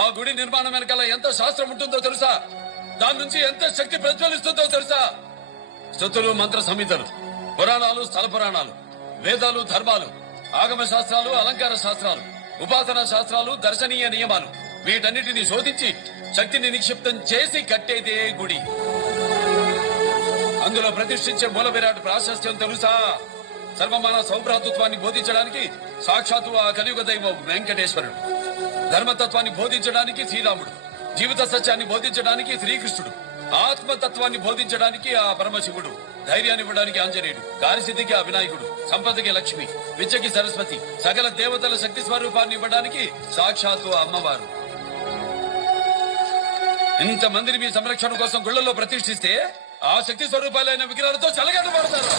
ఆ గుడి నిర్మాణం వెనకాల ఎంత శాస్త్రం ఉంటుందో తెలుసా? దాని నుంచి ఎంత శక్తి ప్రజ్వలిస్తుందో తెలుసా? స్తుతులు, మంత్ర సంహితలు, పురాణాలు, స్థల పురాణాలు, వేదాలు, ధర్మాలు, ఆగమ శాస్త్రాలు, అలంకార శాస్త్రాలు, ఉపాసనా శాస్త్రాలు, దర్శనీయ నియమాలు, వీటన్నిటిని శోధించి శక్తిని నిక్షిప్తం చేసి కట్టేదే గుడి. అందులో ప్రతిష్ఠించే మూల విరాట్ ప్రాశస్త్యం తెలుసా? సర్వమాన సౌభ్రాతృత్వాన్ని బోధించడానికి సాక్షాత్తు ఆ కలియుగ దైవం వెంకటేశ్వరుడు, ధర్మతత్వాన్ని బోధించడానికి శ్రీరాముడు, జీవిత సత్యాన్ని బోధించడానికి శ్రీకృష్ణుడు, ఆత్మతత్వాన్ని బోధించడానికి ఆ పరమశివుడు, ధైర్యాన్ని ఇవ్వడానికి ఆంజనేయుడు, కార్యసిద్ధికి ఆ వినాయకుడు, సంపదకి లక్ష్మి, విద్యకి సరస్వతి, సకల దేవతల శక్తి స్వరూపాన్ని ఇవ్వడానికి సాక్షాత్తు అమ్మవారు. ఇంతమందిని మీ సంరక్షణ కోసం గుళ్లలో ప్రతిష్ఠిస్తే ఆ శక్తి స్వరూపాలైన విగ్రహాలతో చెలగాటపడతారు.